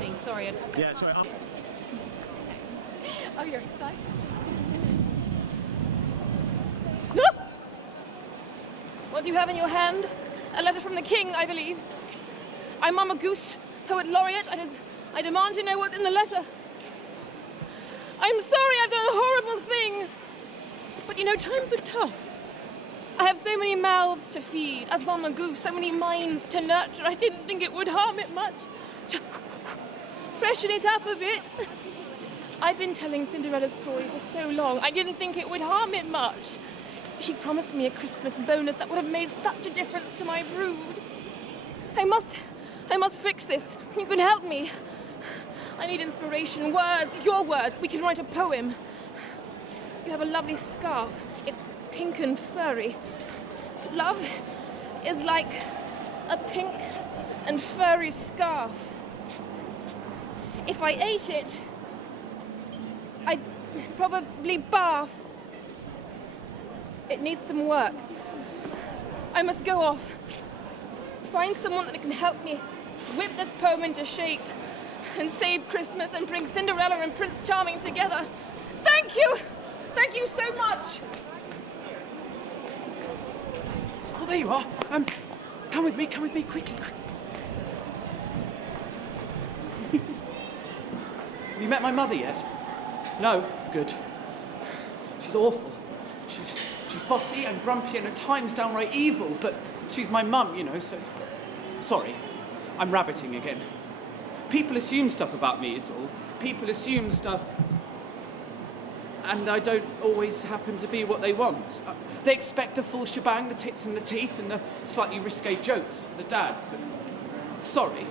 exciting. Sorry. Yeah, sorry. Oh, you're excited? What do you have in your hand? A letter from the king, I believe. I'm Mama Goose, poet laureate. I demand to know what's in the letter. I'm sorry I've done a horrible thing. But you know, times are tough. I have so many mouths to feed as Mama Goose, so many minds to nurture. I didn't think it would harm it much to freshen it up a bit. I've been telling Cinderella's story for so long, I didn't think it would harm it much. She promised me a Christmas bonus that would have made such a difference to my brood. I must fix this. You can help me. I need inspiration, words, your words. We can write a poem. You have a lovely scarf. It's pink and furry. Love is like a pink and furry scarf. If I ate it, I'd probably barf. It needs some work. I must go off. Find someone that can help me whip this poem into shape and save Christmas and bring Cinderella and Prince Charming together. Thank you! Thank you so much! Oh, there you are. Come with me, quickly. Have you met my mother yet? No? Good. She's awful. She's bossy and grumpy and at times downright evil, but she's my mum, you know, so... Sorry, I'm rabbiting again. People assume stuff about me, is all. People assume stuff... and I don't always happen to be what they want. They expect a full shebang, the tits and the teeth, and the slightly risque jokes for the dads, but... Sorry,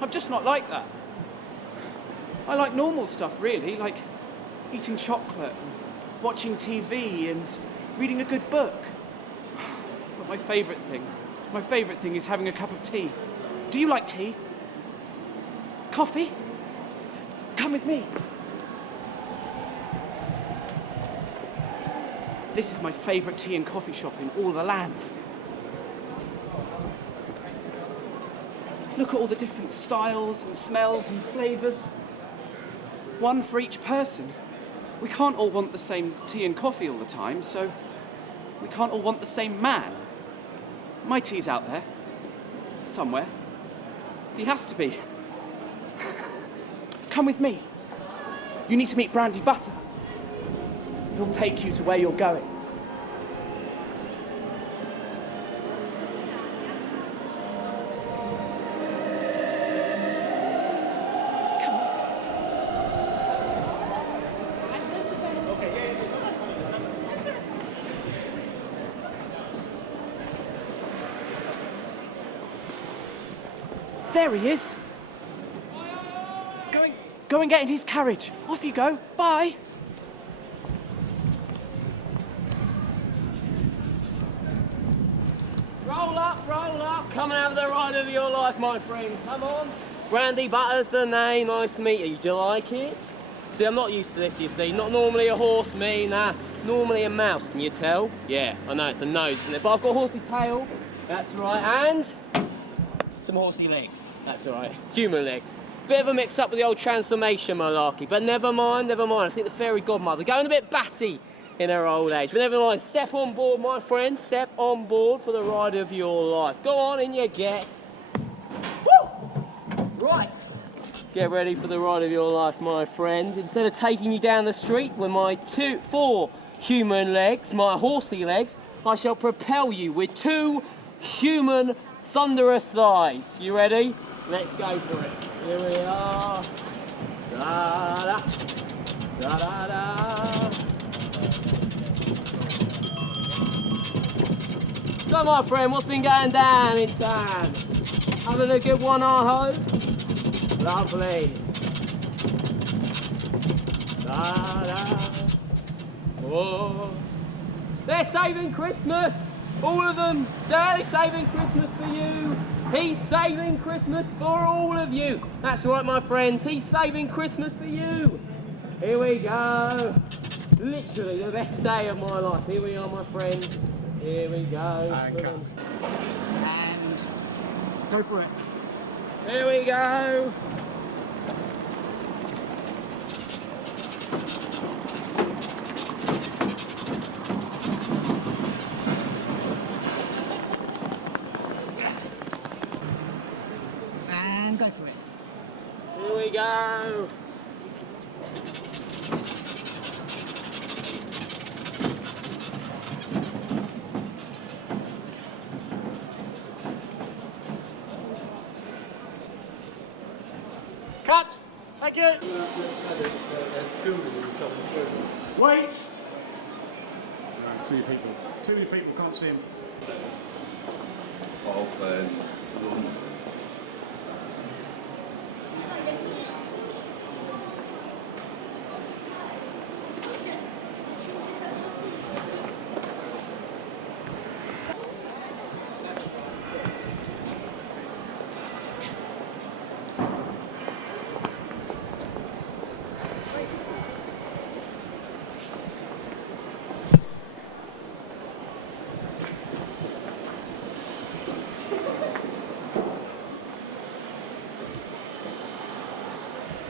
I'm just not like that. I like normal stuff, really, like eating chocolate, and watching TV, and reading a good book. But my favourite thing is having a cup of tea. Do you like tea? Coffee? Come with me. This is my favourite tea and coffee shop in all the land. Look at all the different styles and smells and flavours. One for each person. We can't all want the same tea and coffee all the time, so we can't all want the same man. My tea's out there. Somewhere. He has to be. Come with me. You need to meet Brandy Butter. He'll take you to where you're going. There he is. Go and get in his carriage. Off you go. Bye. Roll up. Come and have the ride of your life, my friend. Come on. Brandy Butter's the name. Nice to meet you. Do you like it? See, I'm not used to this, you see. Not normally a horse, me. Nah. Normally a mouse, can you tell? Yeah, I know, it's the nose, isn't it? But I've got a horsey tail. That's right. And... some horsey legs. That's all right. Human legs. Bit of a mix-up with the old transformation malarkey, but never mind. I think the fairy godmother going a bit batty in her old age, but never mind. Step on board, my friend. Step on board for the ride of your life. Go on, in you get. Woo! Right. Get ready for the ride of your life, my friend. Instead of taking you down the street with my 4 human legs, my horsey legs, I shall propel you with 2 human thunderous thighs. You ready? Let's go for it. Here we are. Da da da da da. So, my friend, what's been going down in town? Having a good one, I hope. Lovely. Da da. Whoa. They're saving Christmas. All of them. Daddy's saving Christmas for you. He's saving Christmas for all of you. That's right, my friends. He's saving Christmas for you. Here we go. Literally the best day of my life. Here we are, my friends. Here we go. And go for it. Here we go. definitely. Here we go. Cut! Thank you! Wait! Too many people can't see him.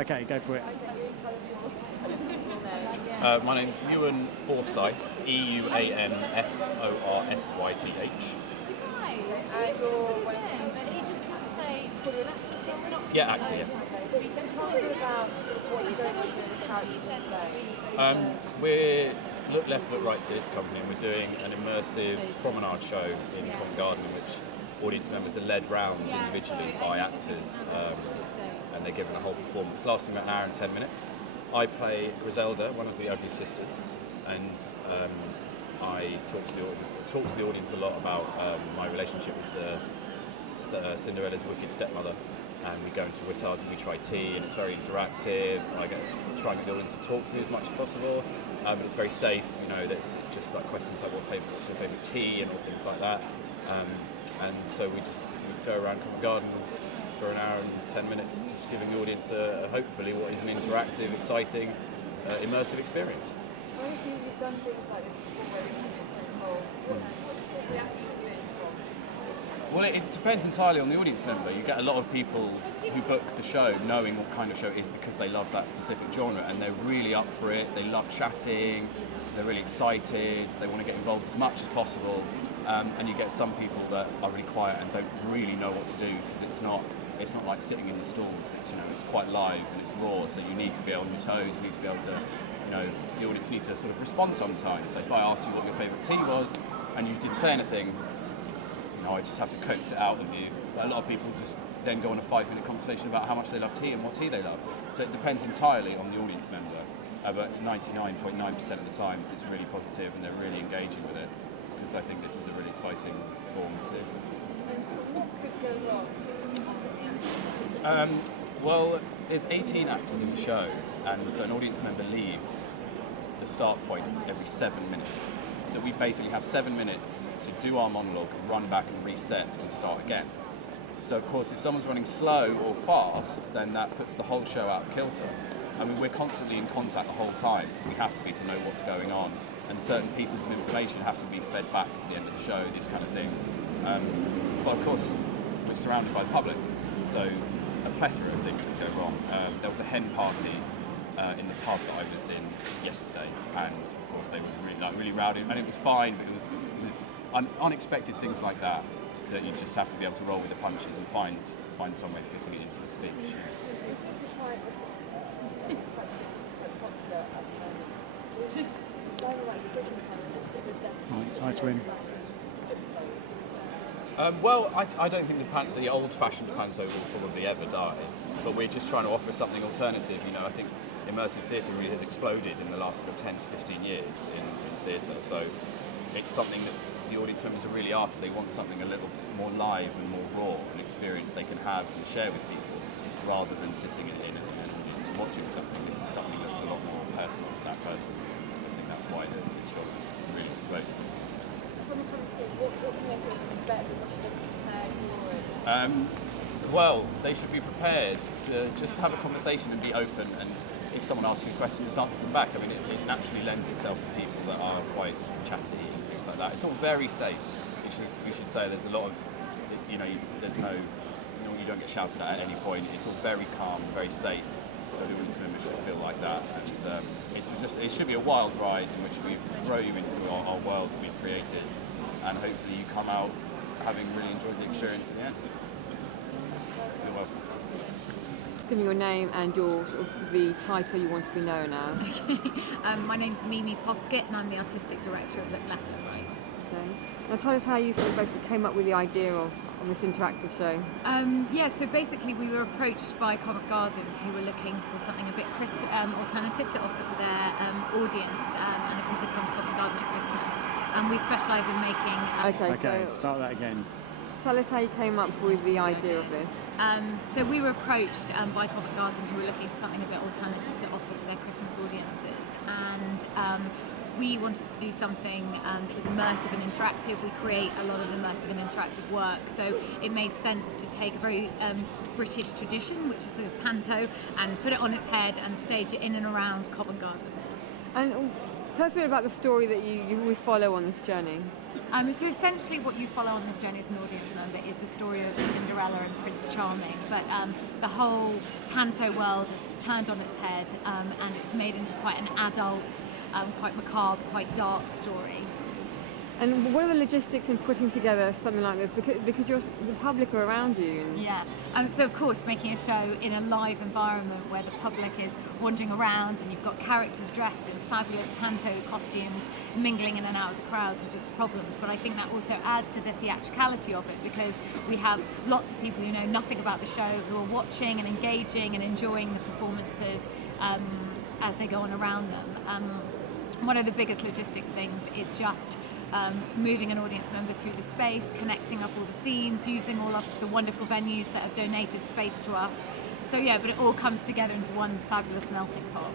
Okay, go for it. My name's Ewan Forsyth, EUANFORSYTH. Yeah, actually, yeah. We're Look Left, Look Right Theatre Company, and we're doing an immersive promenade show in Covent Garden, in which audience members are led round individually by actors, and they're given a whole performance lasting about an hour and 10 minutes. I play Griselda, one of the ugly sisters, and I talk to the audience a lot about my relationship with Cinderella's wicked stepmother. And we go into retards and we try tea, and it's very interactive. I try and get the audience to talk to me as much as possible, but it's very safe. You know, it's just like questions like what's your favourite tea and all things like that. And so we go around Covent Garden for an hour and 10 minutes, just giving the audience hopefully what is an interactive, exciting, immersive experience. Obviously, you've done things like this before where the music's so involved. What's the reaction been from? Well, it depends entirely on the audience member. You get a lot of people who book the show knowing what kind of show it is because they love that specific genre, and they're really up for it. They love chatting, they're really excited, they want to get involved as much as possible. And you get some people that are really quiet and don't really know what to do, because it's not like sitting in the stalls. It's quite live and it's raw, so you need to be on your toes. You need to be able to, the audience need to sort of respond sometimes. So if I asked you what your favourite tea was and you didn't say anything, I just have to coax it out of you. But a lot of people just then go on a 5-minute conversation about how much they love tea and what tea they love. So it depends entirely on the audience member. But 99.9% of the times it's really positive and they're really engaging with it, because I think this is a really exciting form of theatre. What could go wrong? Well, there's 18 actors in the show, and so an audience member leaves the start point every 7 minutes. So we basically have 7 minutes to do our monologue, run back and reset and start again. So of course, if someone's running slow or fast, then that puts the whole show out of kilter. I mean, we're constantly in contact the whole time, so we have to be to know what's going on. And certain pieces of information have to be fed back to the end of the show, these kind of things. But of course, we're surrounded by the public, so a plethora of things could go wrong. There was a hen party in the pub that I was in yesterday, and of course they were really rowdy, and it was fine, but it was unexpected things like that you just have to be able to roll with the punches and find some way fitting it into a speech. Right, tie to him. Well, I don't think the old-fashioned Panto will probably ever die, but we're just trying to offer something alternative. I think immersive theatre really has exploded in the last sort of 10 to 15 years in theatre, so it's something that the audience members are really after. They want something a little bit more live and more raw, an experience they can have and share with people, rather than sitting in an audience and watching something. This is something that's a lot more personal to that person. I think that's why this show has really exploded. From a kind of sense, what can they sort of expect and what should they be prepared for? Well, they should be prepared to just have a conversation and be open, and if someone asks you a question, just answer them back. I mean, it naturally lends itself to people that are quite chatty and things like that. It's all very safe. We should say there's a lot of, there's no, you don't get shouted at any point. It's all very calm, very safe. So the audience members should feel like that. And it should be a wild ride in which we throw you into our world that we've created, and hopefully you come out having really enjoyed the experience at the end. You're welcome. give me your name and your sort of the title you want to be known as. My name's Mimi Poskett and I'm the artistic director of Look Left, Look Right. Okay. Now tell us how you sort of basically came up with the idea of this interactive show. So basically we were approached by Covent Garden, who were looking for something a bit alternative to offer to their audience, and if people could come to Covent Garden at Christmas. And we specialise in making... Okay, so start that again. Tell us how you came up with the idea of this. So we were approached by Covent Garden, who were looking for something a bit alternative to offer to their Christmas audiences, and we wanted to do something that was immersive and interactive. We create a lot of immersive and interactive work, so it made sense to take a very British tradition, which is the Panto, and put it on its head and stage it in and around Covent Garden. And tell us a bit about the story that we follow on this journey. So essentially what you follow on this journey as an audience member is the story of Cinderella and Prince Charming, but the whole Panto world is turned on its head, and it's made into quite an adult, quite macabre, quite dark story. And what are the logistics in putting together something like this? Because the public are around you. Yeah, so of course making a show in a live environment where the public is wandering around and you've got characters dressed in fabulous Panto costumes mingling in and out of the crowds has its problems, but I think that also adds to the theatricality of it, because we have lots of people who know nothing about the show who are watching and engaging and enjoying the performances as they go on around them. One of the biggest logistics things is just moving an audience member through the space, connecting up all the scenes, using all of the wonderful venues that have donated space to us. So yeah, but it all comes together into one fabulous melting pot.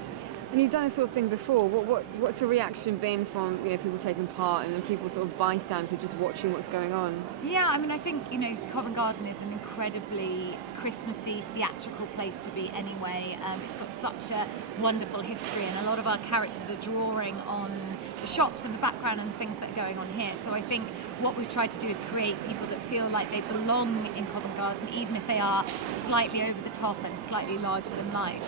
And you've done this sort of thing before. What's the reaction been from people taking part and then people sort of bystanders who are just watching what's going on? Yeah, I mean, I think Covent Garden is an incredibly Christmassy, theatrical place to be anyway. It's got such a wonderful history, and a lot of our characters are drawing on the shops in the background and the things that are going on here. So I think what we've tried to do is create people that feel like they belong in Covent Garden, even if they are slightly over the top and slightly larger than life.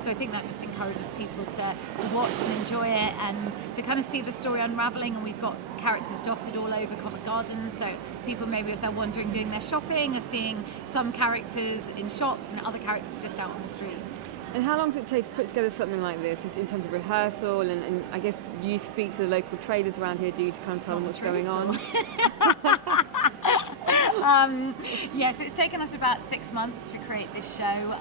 So I think that just encourages people to watch and enjoy it, and to kind of see the story unravelling. And we've got characters dotted all over Covent Garden, so people maybe as they're wandering doing their shopping are seeing some characters in shops and other characters just out on the street. And how long does it take to put together something like this in terms of rehearsal? And I guess you speak to the local traders around here, do you, to kind of tell them what's going on? Yeah, so it's taken us about 6 months to create this show.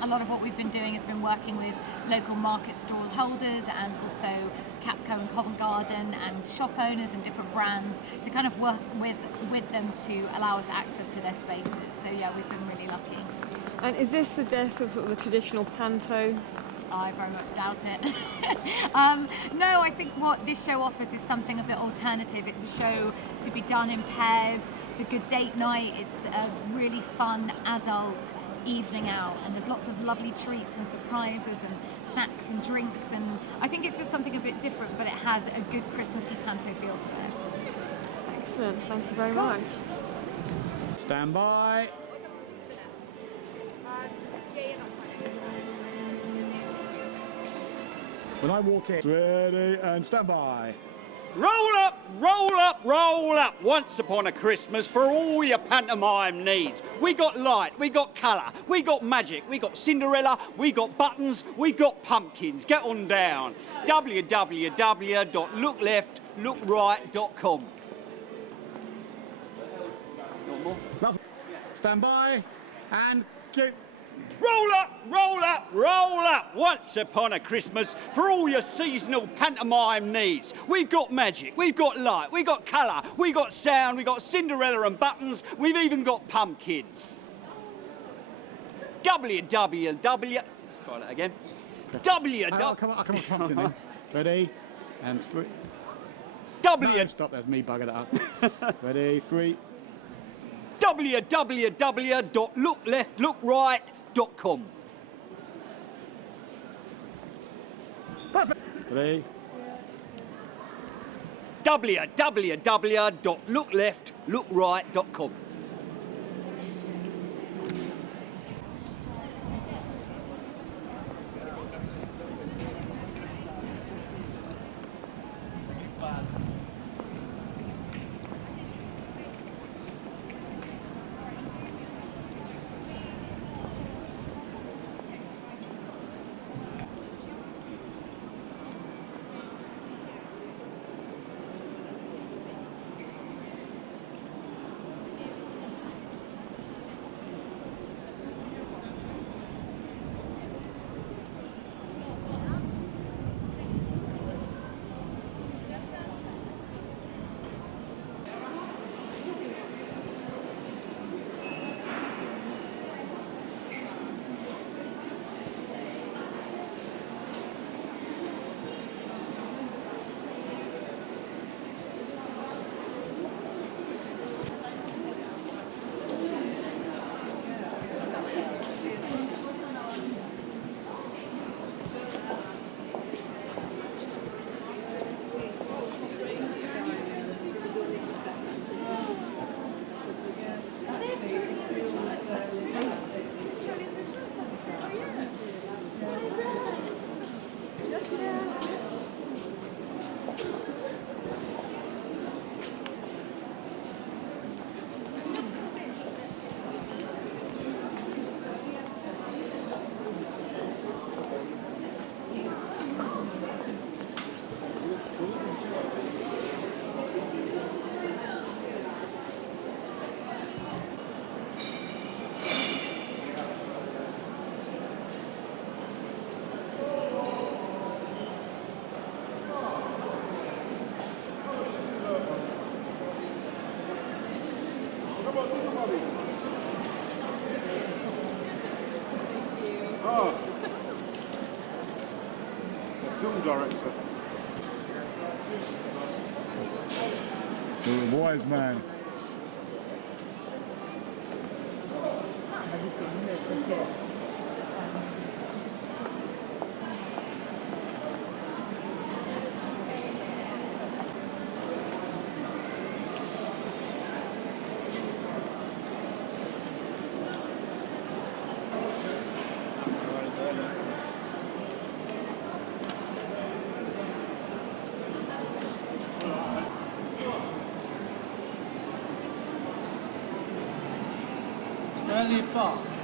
A lot of what we've been doing has been working with local market stall holders and also Capco and Covent Garden and shop owners and different brands to kind of work with them to allow us access to their spaces. So yeah, we've been really lucky. And is this the death of sort of the traditional Panto? I very much doubt it. No, I think what this show offers is something a bit alternative. It's a show to be done in pairs. It's a good date night. It's a really fun adult evening out, and there's lots of lovely treats and surprises and snacks and drinks, and I think it's just something a bit different, but it has a good Christmassy Panto feel to it. Excellent, thank you very much. Stand by. When I walk in, ready and stand by. Roll up, roll up, roll up. Once upon a Christmas for all your pantomime needs. We got light, we got colour, we got magic, we got Cinderella, we got buttons, we got pumpkins. Get on down. www.lookleftlookright.com. No more. Lovely. Stand by and cue. Roll up, roll up, roll up. Once upon a Christmas for all your seasonal pantomime needs. We've got magic, we've got light, we've got colour, we've got sound, we've got Cinderella and buttons, we've even got pumpkins. www... Let's try that again. I'll come on, pumpkin then. Ready and three. W... No, stop, that's me buggered it up. Ready, three. www.lookleftlookright.com. Perfect. Ready. www.lookleftlookright.com. director. The wise man. Early Park.